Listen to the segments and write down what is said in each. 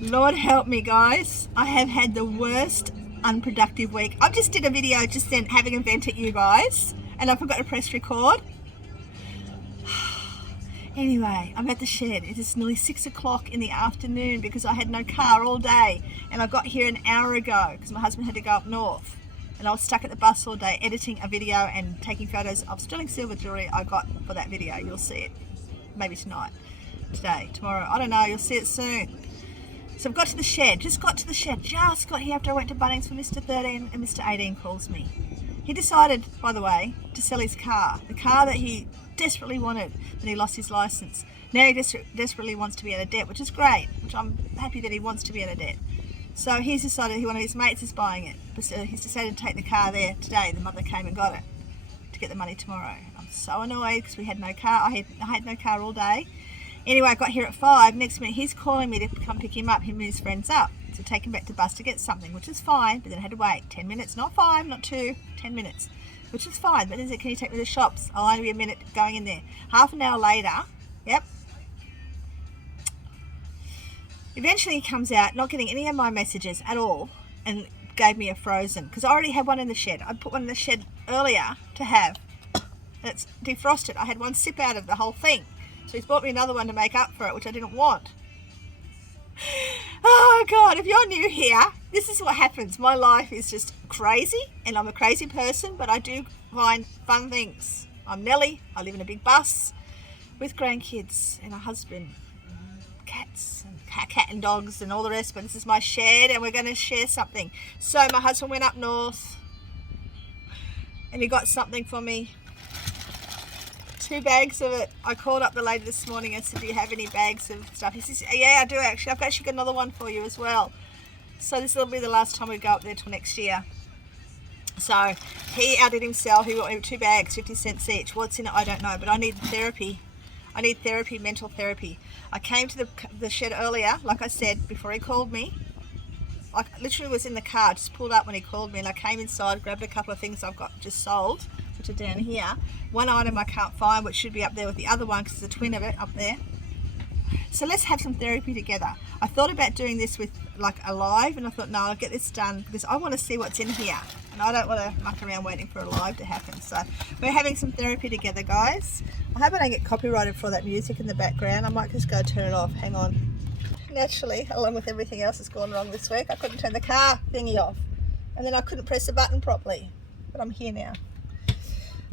Lord help me, guys. I have had the worst unproductive week. I just did a video just then having a vent at you guys, and I forgot to press record. Anyway, I'm at the shed. It is nearly 6 o'clock in the afternoon because I had no car all day, and I got here an hour ago because my husband had to go up north, and I was stuck at the bus all day editing a video and taking photos of sterling silver jewellery I got for that video. You'll see it maybe tonight, today, tomorrow, I don't know, you'll see it soon. So I've got to the shed, just got here after I went to Bunnings for Mr. 13, and Mr. 18 calls me. He decided, by the way, to sell his car, the car that he desperately wanted when he lost his license. Now he desperately wants to be out of debt, which is great, which I'm happy that he wants to be out of debt. So he's decided one of his mates is buying it. He's decided to take the car there today. The mother came and got it to get the money tomorrow. I'm so annoyed because we had no car. I had no car all day. Anyway, I got here at 5. Next minute, he's calling me to come pick him up, him and his friends up, to take him back to bus to get something, which is fine, but then I had to wait 10 minutes, not 5, not 2, 10 minutes, which is fine. But then he said, can you take me to the shops? I'll only be a minute going in there. Half an hour later, yep. Eventually he comes out, not getting any of my messages at all, and gave me a frozen, because I already had one in the shed. I put one in the shed earlier to have, and it's defrosted. I had one sip out of the whole thing. So he's bought me another one to make up for it, which I didn't want. Oh God, if you're new here, this is what happens. My life is just crazy, and I'm a crazy person, but I do find fun things. I'm Nelly, I live in a big bus with grandkids and a husband, cats and cat and dogs and all the rest, but this is my shed and we're going to share something. So my husband went up north and he got something for me. 2 bags of it. I called up the lady this morning and said, do you have any bags of stuff? He says, yeah, I do actually. I've actually got another one for you as well. So this will be the last time we go up there till next year. So he outdid himself. He got me 2 bags, 50 cents each. What's in it, I don't know, but I need therapy. I need therapy, mental therapy. I came to the shed earlier, like I said, before he called me. I literally was in the car, just pulled up when he called me, and I came inside, grabbed a couple of things I've got just sold, which are down here. One item I can't find, which should be up there with the other one because it's a twin of it up there. So let's have some therapy together. I thought about doing this with like a live, and I thought, no, I'll get this done because I want to see what's in here, and I don't want to muck around waiting for a live to happen. So we're having some therapy together, guys. I hope I don't get copyrighted for that music in the background. I might just go turn it off. Hang on. Naturally, along with everything else that's gone wrong this week, I couldn't turn the car thingy off, and then I couldn't press the button properly, but I'm here now.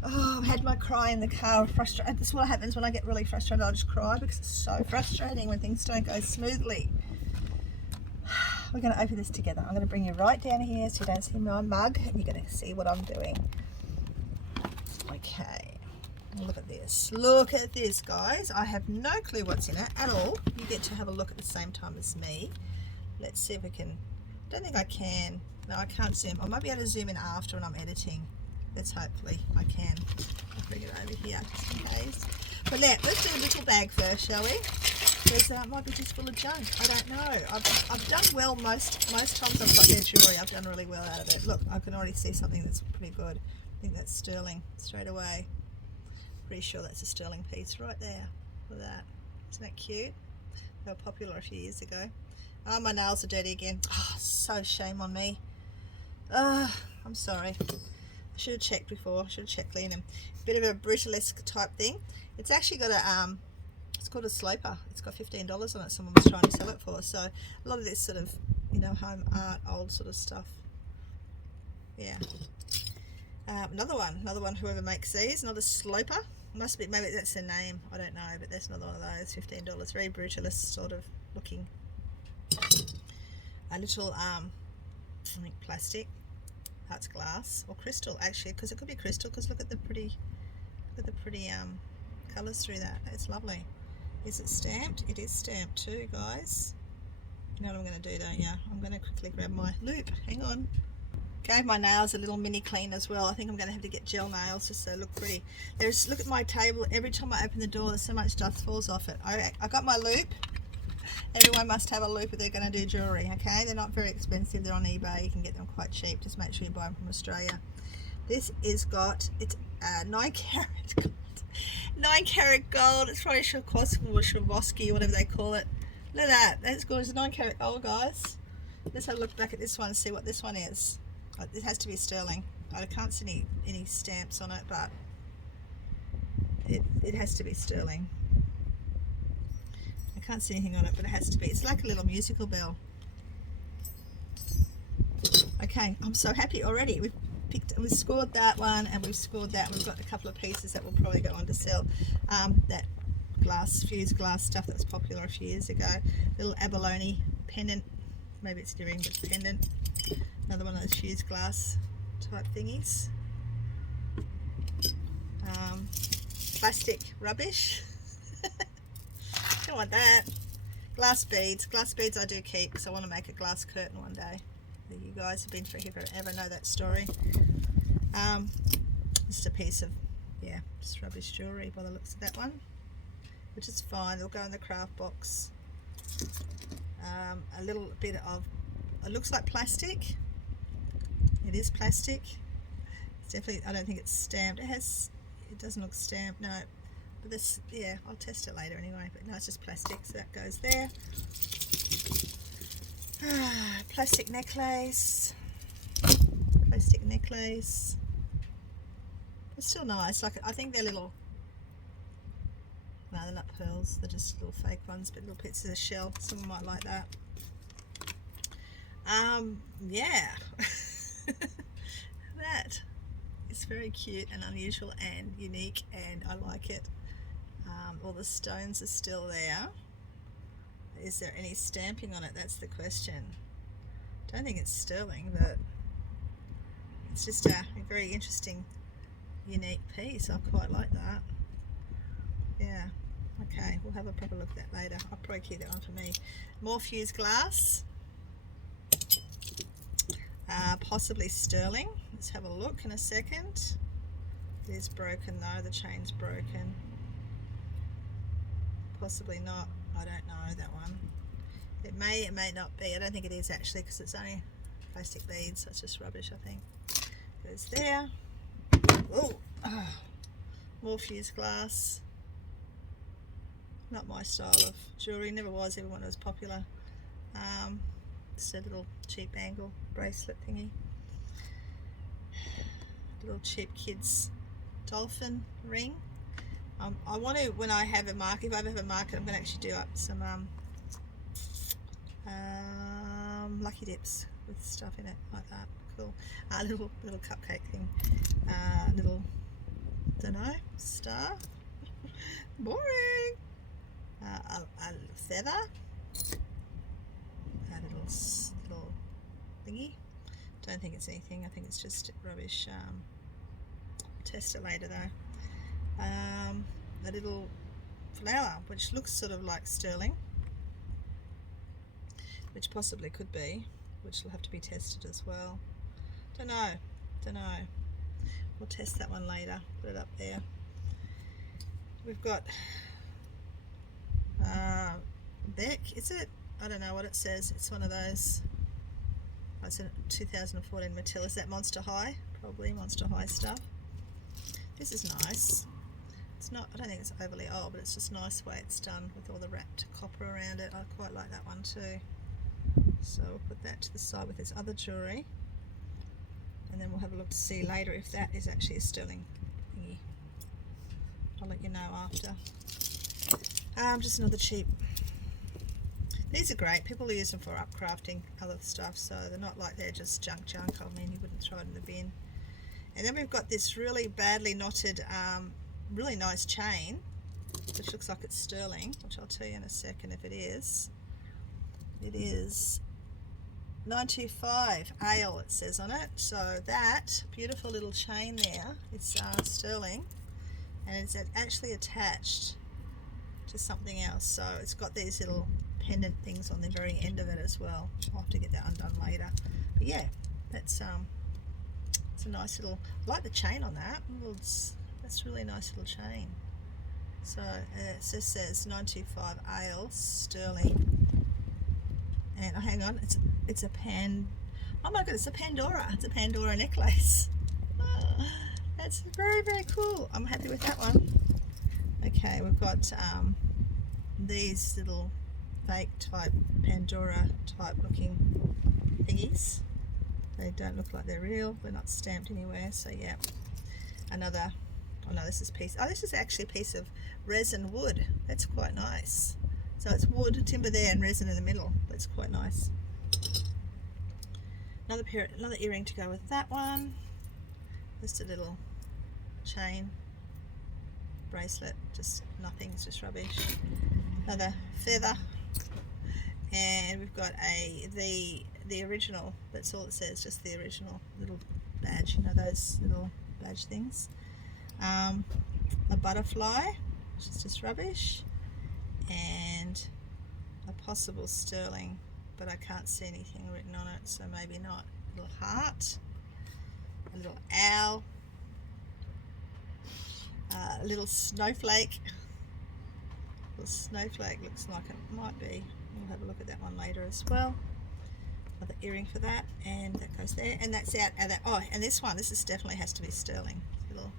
Oh, I've had my cry in the car. Frustrated. This is what happens when I get really frustrated. I'll just cry because it's so frustrating when things don't go smoothly. We're going to open this together. I'm going to bring you right down here so you don't see my mug, and you're going to see what I'm doing. Okay. Look at this. Look at this, guys. I have no clue what's in it at all. You get to have a look at the same time as me. Let's see if we can. I don't think I can. No, I can't zoom. I might be able to zoom in after when I'm editing. Let's hopefully I can. I'll bring it over here just in case. But let's do a little bag first, shall we? Because it might be just full of junk. I don't know. I've done well most times I've got their jewellery. I've done really well out of it. Look, I can already see something that's pretty good. I think that's sterling straight away. Pretty sure that's a sterling piece right there. Look at that. Isn't that cute? They were popular a few years ago. Oh, my nails are dirty again. Oh, so shame on me. I'm sorry. I should have checked before. I should have checked clean them. Bit of a brutalesque type thing. It's actually got a it's called a sloper. It's got $15 on it. Someone was trying to sell it for. So a lot of this sort of, you know, home art, old sort of stuff. Yeah. Another one. Whoever makes these, another sloper. Must be, maybe that's their name. I don't know, but that's another one of those. $15. Very brutalesque sort of looking. A little I think plastic. That's glass or crystal actually, because it could be crystal. Because look at the pretty colours through that. It's lovely. Is it stamped? It is stamped too, guys. You know what I'm going to do, don't you? I'm going to quickly grab my loop. Hang on. Gave my nails a little mini clean as well. I think I'm going to have to get gel nails just so they look pretty. Look at my table. Every time I open the door, there's so much dust falls off it. I got my loop. Everyone must have a loop if they're going to do jewellery, okay? They're not very expensive. They're on eBay. You can get them quite cheap. Just make sure you buy them from Australia. This is it's 9 carat gold. It's probably Swarovski or whatever they call it. Look at that. That's good. It's a 9 carat gold, guys. Let's have a look back at this one and see what this one is. It has to be sterling. I can't see any stamps on it, but it has to be sterling. I can't see anything on it, but it has to be. It's like a little musical bell. Okay, I'm so happy already. We've scored that one, and we've scored that. We've got a couple of pieces that will probably go on to sell. That fused glass stuff that was popular a few years ago. Little abalone pendant. Maybe it's earring, but pendant. Another one of those fused glass type thingies. Plastic rubbish. Don't want that. Glass beads. Glass beads I do keep because I want to make a glass curtain one day. You guys have been through here forever, know that story. Just a piece of, yeah, just rubbish jewellery by the looks of that one, which is fine. It'll go in the craft box. A little bit of, it looks like plastic. It is plastic. It's definitely, I don't think it's stamped. It doesn't look stamped, no. But this, yeah, I'll test it later anyway. But no, it's just plastic, so that goes there. Plastic necklace. Plastic necklace. It's still nice. Like, I think they're little. No, they're not pearls. They're just little fake ones, but little bits of the shell. Someone might like that. Yeah. That is very cute and unusual and unique, and I like it. All the stones are still there. Is there any stamping on it? That's the question. Don't think it's sterling, but it's just a very interesting, unique piece. I quite like that. Yeah. Okay, we'll have a proper look at that later. I'll probably keep that one for me. More fused glass. Possibly sterling. Let's have a look in a second. It is broken though. The chain's broken. Possibly not. I don't know that one. It may not be. I don't think it is actually, because it's only plastic beads, so it's just rubbish, I think. Goes there. Oh, more fused glass. Not my style of jewellery. Never was, even when it was popular. Just a little cheap bangle bracelet thingy. Little cheap kids dolphin ring. I want to, when I have a market, if I have a market, I'm going to actually do up some lucky dips with stuff in it like that. Cool. Little cupcake thing. Little, don't know, star. Boring. A feather. A little thingy. Don't think it's anything. I think it's just rubbish. Test it later though. A little flower, which looks sort of like sterling, which possibly could be, which will have to be tested as well. Don't know. We'll test that one later. Put it up there. We've got Beck. Is it? I don't know what it says. It's one of those. Oh, it's a 2014 Matilda. Is that Monster High? Probably Monster High stuff. This is nice. It's not, I don't think it's overly old, but it's just nice the way it's done with all the wrapped copper around it. I quite like that one too. So we'll put that to the side with this other jewellery, and then we'll have a look to see later if that is actually a sterling thingy. I'll let you know after. Just another cheap. These are great. People use them for upcrafting other stuff, so they're not like they're just junk. I mean, you wouldn't throw it in the bin. And then we've got this really badly knotted, really nice chain, which looks like it's sterling, which I'll tell you in a second if it is. It is 925 ale, it says on it. So that beautiful little chain there, it's sterling, and it's actually attached to something else. So it's got these little pendant things on the very end of it as well. I'll have to get that undone later. But yeah, that's it's a nice little, I like the chain on that. That's really nice little chain. So it just says 925 ale sterling. And hang on, it's a oh my god, it's a Pandora. It's a Pandora necklace. That's very, very cool. I'm happy with that one. Okay, we've got these little fake type Pandora type looking thingies. They don't look like they're real. They're not stamped anywhere. So yeah, another. Oh no, this is this is actually a piece of resin wood. That's quite nice. So it's wood, timber there, and resin in the middle. That's quite nice. Another earring to go with that one. Just a little chain, bracelet, just nothing. It's just rubbish. Another feather, and we've got the original. That's all it says. Just the original little badge. You know those little badge things. A butterfly, which is just rubbish, and a possible sterling, but I can't see anything written on it, so maybe not. A little heart, a little owl, a little snowflake. A little snowflake looks like it might be. We'll have a look at that one later as well. Another earring for that, and that goes there, and that's out. Oh, and this one, this definitely has to be sterling. Little,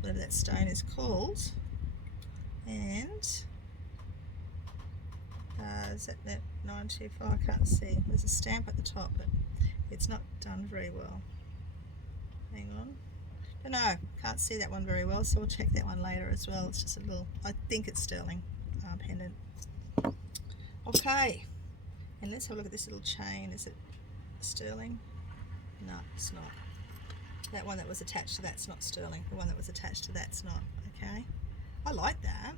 whatever that stone is called, and is that 925? I can't see. There's a stamp at the top, but it's not done very well. Hang on. Don't know. Can't see that one very well, so we'll check that one later as well. It's just a little. I think it's sterling pendant. Okay, and let's have a look at this little chain. Is it sterling? No, it's not. That one that was attached to that's not sterling. The one that was attached to that's not. Okay, I like that.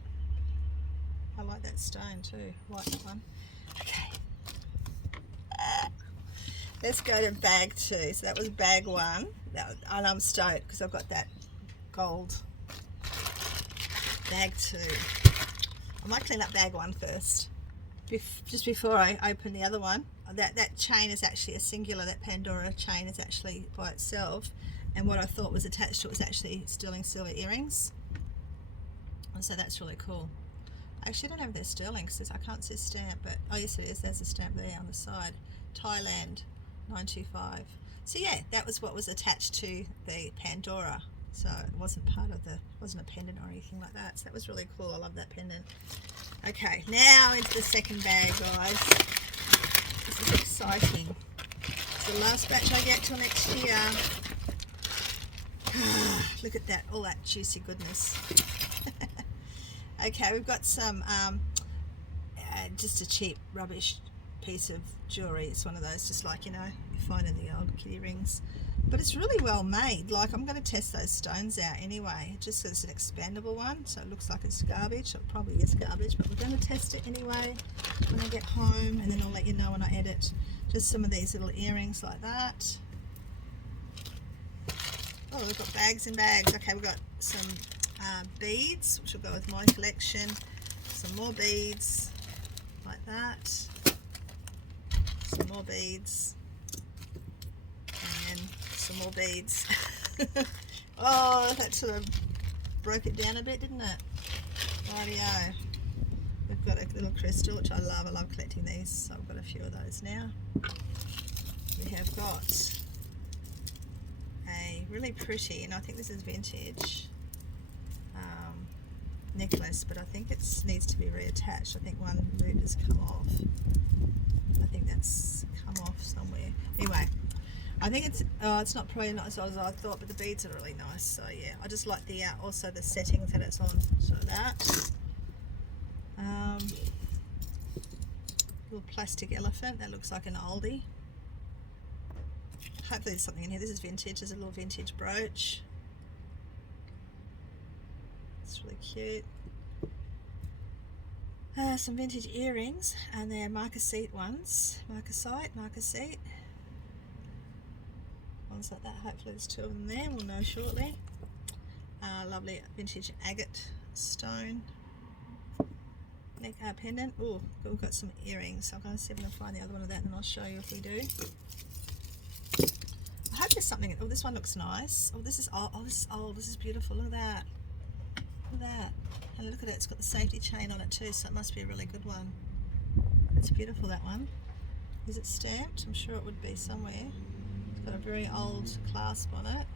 I like that stone too. I like that one. Okay. Let's go to bag 2. So that was bag 1. And I'm stoked because I've got that gold. Bag 2. I might clean up bag 1 first. Just before I open the other one. That chain is actually a singular. That Pandora chain is actually by itself. And what I thought was attached to it was actually sterling silver earrings. And so that's really cool. Actually, I don't know if they're sterling because I can't see a stamp, but oh yes it is. There's a stamp there on the side. Thailand, 925. So yeah, that was what was attached to the Pandora. So it wasn't wasn't a pendant or anything like that. So that was really cool. I love that pendant. Okay, now into the second bag, guys. This is exciting. It's the last batch I get till next year. Look at that, all that juicy goodness. Okay, we've got some, just a cheap rubbish piece of jewellery. It's one of those, just like, you know, you find in the old kitty rings. But it's really well made. Like, I'm going to test those stones out anyway. Just so it's an expandable one, so it looks like it's garbage. It probably is garbage, but we're going to test it anyway when I get home, and then I'll let you know when I edit. Just some of these little earrings like that. Oh, we've got bags and bags. Okay, we've got some beads, which will go with my collection. Some more beads like that. Some more beads. And some more beads. Oh, that sort of broke it down a bit, didn't it? Rightio. We've got a little crystal, which I love. I love collecting these, so I've got a few of those now. We have got a really pretty, and I think this is vintage, necklace, but I think it needs to be reattached. I think one loop has come off. I think that's come off somewhere. Anyway, I think it's not probably not as old as I thought, but the beads are really nice. So yeah, I just like the also the settings that it's on. So that little plastic elephant that looks like an oldie. Hopefully there's something in here. This is vintage. There's a little vintage brooch. It's really cute. Some vintage earrings, and they're marcasite ones. Marcasite. Ones like that. Hopefully there's 2 of them there. We'll know shortly. Lovely vintage agate stone neck pendant. Oh, we've got some earrings. I'm going to see if I can find the other one of that, and I'll show you if we do. I hope there's something. Oh, this one looks nice. Oh, this is old. Oh, this is old. This is beautiful. Look at that. Look at that. And look at it. It's got the safety chain on it too, so it must be a really good one. It's beautiful, that one. Is it stamped? I'm sure it would be somewhere. It's got a very old clasp on it.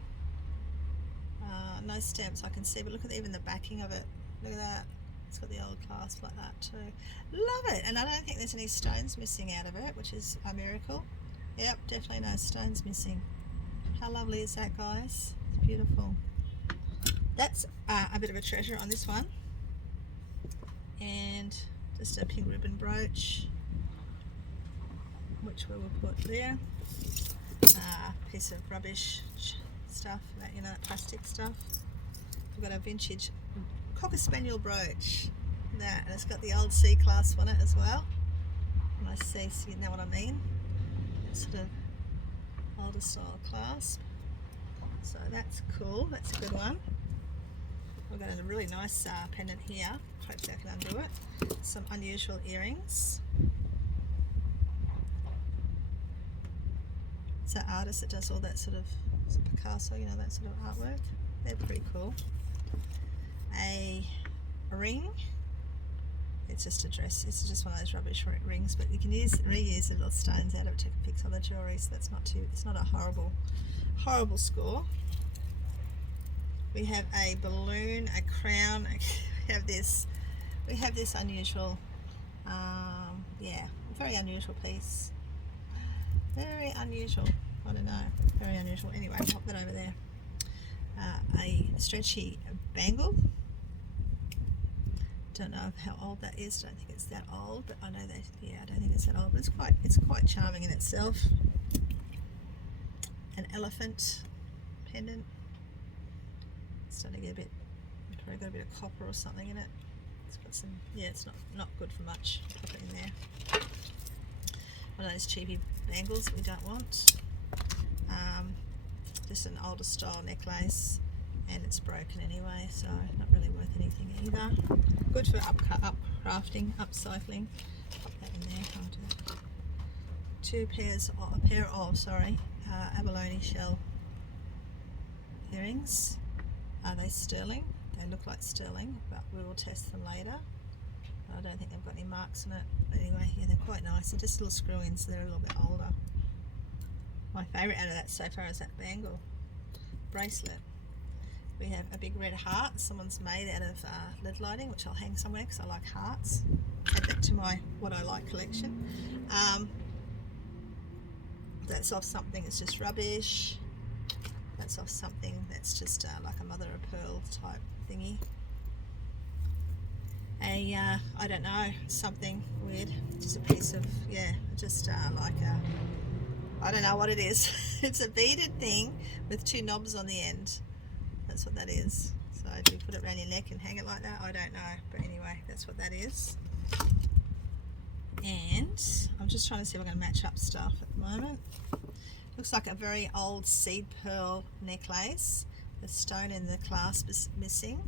No stamps I can see, but look at even the backing of it. Look at that. It's got the old clasp like that too. Love it. And I don't think there's any stones missing out of it, which is a miracle. Yep, definitely no stones missing. How lovely is that, guys? It's beautiful. That's a bit of a treasure on this one. And just a pink ribbon brooch, which we will put there. Piece of rubbish stuff, that, you know, that plastic stuff. We've got a vintage Cocker Spaniel brooch. That, and it's got the old C clasp on it as well. Nice C, so you know what I mean. It's sort of older style clasp. So that's cool. That's a good one. We've got a really nice pendant here. Hopefully I can undo it. Some unusual earrings. It's that artist that does all that sort of Picasso, you know, that sort of artwork. They're pretty cool. A ring. It's just a dress. It's just one of those rubbish rings, but you can reuse the little stones out of it to fix other jewellery, so that's not too. It's not a horrible score. We have a balloon, a crown. We have this unusual, yeah, very unusual piece. Very unusual. I don't know. Very unusual. Anyway, pop that over there. A stretchy bangle. Don't know how old that is. Don't think it's that old, but I know that. Yeah, I don't think it's that old, but it's quite charming in itself. An elephant pendant. It's starting to get a bit. Probably got a bit of copper or something in it. It's got some. Yeah, it's not good for much. Pop it in there. One of those cheapy bangles that we don't want. Just an older style necklace, and it's broken anyway, so not really worth anything either. Good for upcrafting, upcycling. Pop that in there. A pair of abalone shell earrings. Are they sterling? They look like sterling, but we will test them later. I don't think they've got any marks on it. But anyway, yeah, they're quite nice. They're just little screw-ins, so they're a little bit older. My favourite out of that so far is that bangle bracelet. We have a big red heart. Someone's made out of lead lighting, which I'll hang somewhere because I like hearts. Add that to my what I like collection. That's off something that's just rubbish. That's off something that's just like a mother of pearl type thingy. I don't know, something weird, just a piece of, yeah, just like a, I don't know what it is. It's a beaded thing with two knobs on the end. That's what that is. So do you put it around your neck and hang it like that? I don't know, but anyway, that's what that is. And I'm just trying to see if I can match up stuff at the moment. Looks like a very old seed pearl necklace. The stone in the clasp is missing,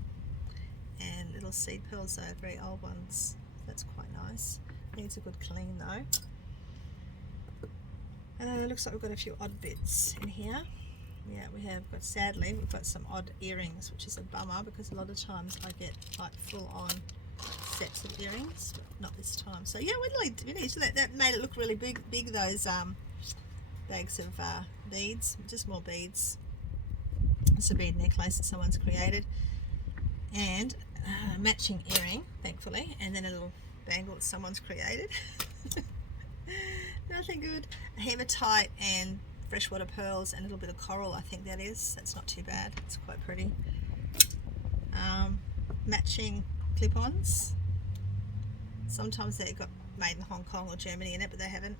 and little seed pearls are very old ones. That's quite nice. Needs a good clean though. Looks like we've got a few odd bits in here. Yeah, we have got, sadly, we've got some odd earrings, which is a bummer because a lot of times I get like full on sets of earrings, but not this time. So yeah, we need to that made it look really big those bags of beads, just more beads. It's a bead necklace that someone's created, and a matching earring, thankfully, and then a little bangle that someone's created. Nothing good. A hematite and freshwater pearls and a little bit of coral, I think that is. That's not too bad. It's quite pretty. Matching clip-ons. Sometimes they got made in Hong Kong or Germany in it, but they haven't.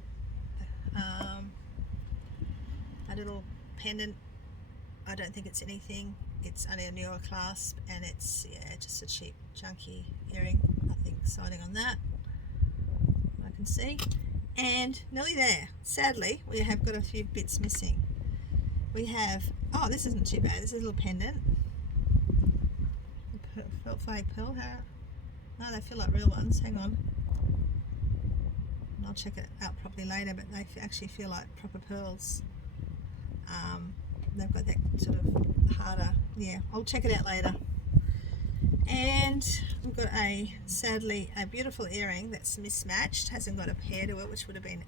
A little pendant. I don't think it's anything. It's only a newer clasp, and it's, yeah, just a cheap junky earring. Nothing exciting on that, I can see. And nearly there. Sadly, we have got a few bits missing. We have, oh, this isn't too bad. This is a little pendant. Fake pearl. No, they feel like real ones. Hang on. I'll check it out properly later, but they actually feel like proper pearls. They've got that sort of harder, yeah, I'll check it out later. And we've got sadly a beautiful earring that's mismatched, hasn't got a pair to it, which would have been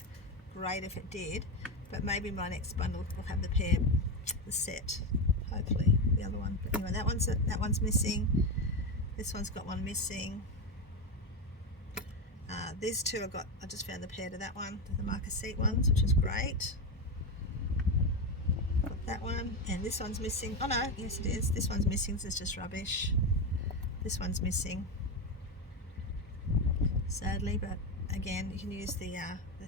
great if it did, but maybe my next bundle will have the pair, the set, hopefully, the other one. But anyway, that one's missing. This one's got one missing. These two I just found the pair to that one, the marker seat ones, which is great. Got that one, and this one's missing. Oh no, yes it is. This one's missing, so it's just rubbish. This one's missing, sadly, but again, you can use the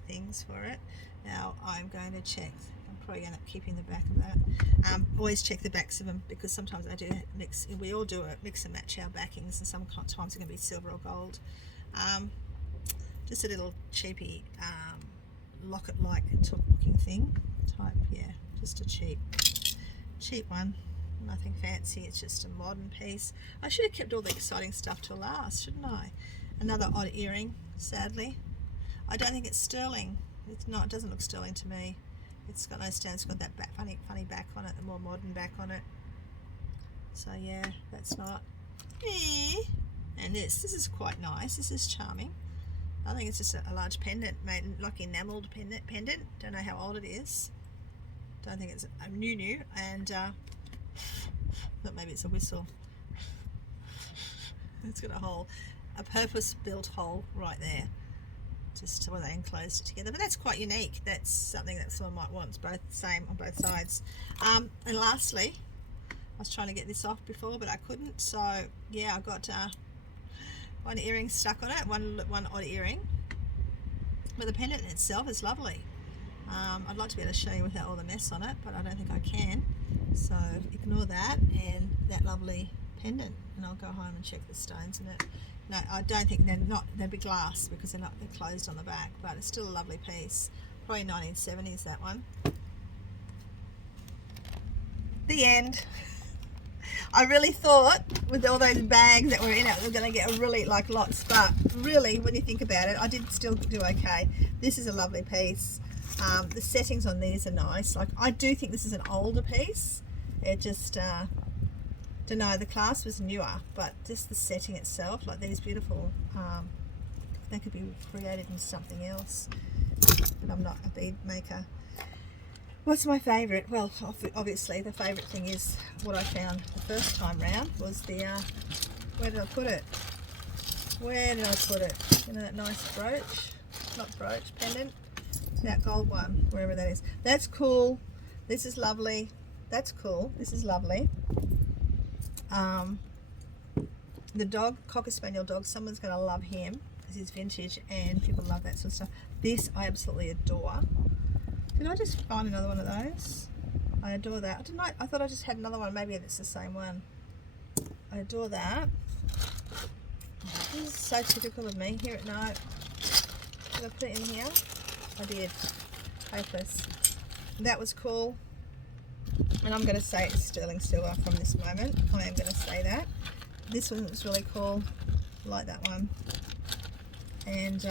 things for it. Now I'm going to check. I'm probably going to keep in the back of that. Always check the backs of them, because sometimes I do mix. We all do it, mix and match our backings, and sometimes it can be silver or gold. Just a little cheapy locket-like looking thing type. Yeah, just a cheap one. Nothing fancy. It's just a modern piece. I should have kept all the exciting stuff till last, shouldn't I? Another odd earring, sadly. I don't think it's sterling. It's not. It doesn't look sterling to me. It's got no stones. It's got that funny back on it, the more modern back on it. So yeah, that's not. And this is quite nice. This is charming. I think it's just a large pendant, made like enamelled pendant. Don't know how old it is. Don't think it's new. And thought maybe it's a whistle. It's got a hole, a purpose-built hole right there, just where they enclosed it together. But that's quite unique. That's something that someone might want. It's both the same on both sides. And lastly, I was trying to get this off before, but I couldn't. So yeah, I got one earring stuck on it, one odd earring. But the pendant itself is lovely. I'd like to be able to show you without all the mess on it, but I don't think I can. So ignore that and that lovely pendant, and I'll go home and check the stones in it. No, I don't think they'd be glass, because they're closed on the back, but it's still a lovely piece. Probably 1970s, that one. The end. I really thought with all those bags that were in it, we were going to get a really lots, but really, when you think about it, I did still do okay. This is a lovely piece. The settings on these are nice. I do think this is an older piece. It just don't know, the clasp was newer, but just the setting itself, like these beautiful, they could be created in something else, but I'm not a bead maker. What's my favourite? Well, obviously the favourite thing is what I found the first time round was the, where did I put it? You know, that nice brooch, not brooch, pendant, that gold one, wherever that is. That's cool. This is lovely. That's cool. This is lovely. The dog, Cocker Spaniel dog, someone's going to love him because he's vintage and people love that sort of stuff. This I absolutely adore. Did I just find another one of those? I adore that. I thought I just had another one. Maybe it's the same one. I adore that. This is so typical of me. Here at night. Did I put it in here? I did. Hopeless. That was cool. And I'm going to say it's sterling silver from this moment. I am going to say that. This one was really cool. I like that one. And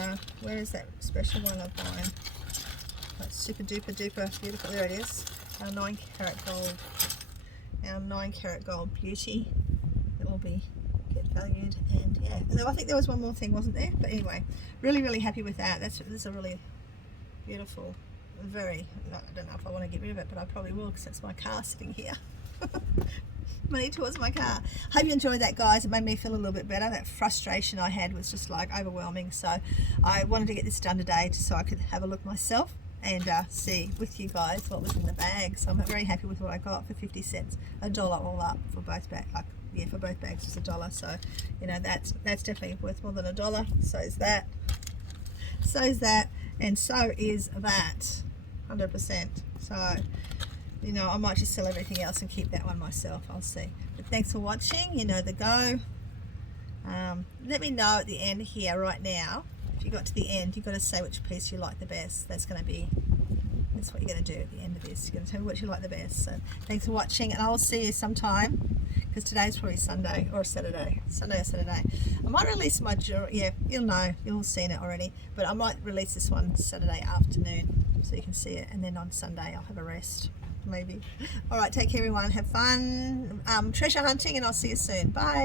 where is that special one of mine? That's super duper duper beautiful. There it is. Our 9 carat gold. Our 9 carat gold beauty. It will be get valued. And yeah. And I think there was one more thing, wasn't there? But anyway, really happy with that. This is a really beautiful. I don't know if I want to get rid of it, but I probably will, because it's my car sitting here. Money towards my car. Hope you enjoyed that, guys. It made me feel a little bit better. That frustration I had was just overwhelming. So I wanted to get this done today just so I could have a look myself and see with you guys what was in the bag. So I'm very happy with what I got for 50 cents. $1 all up for both bags. For both bags was $1. So you know that's definitely worth more than $1. So is that. So is that. And so is that. 100%. So, you know, I might just sell everything else and keep that one myself. I'll see. But thanks for watching. You know the go. Let me know at the end here right now. If you got to the end, you've got to say which piece you like the best. That's what you're going to do at the end of this. You're going to tell me what you like the best. So thanks for watching, and I will see you sometime, because today's probably Sunday or Saturday. Sunday or Saturday. I might release my jewelry. Yeah, you'll know. You'll have seen it already. But I might release this one Saturday afternoon, so you can see it, and then on Sunday I'll have a rest, maybe. All right, take care everyone, have fun treasure hunting, and I'll see you soon. Bye.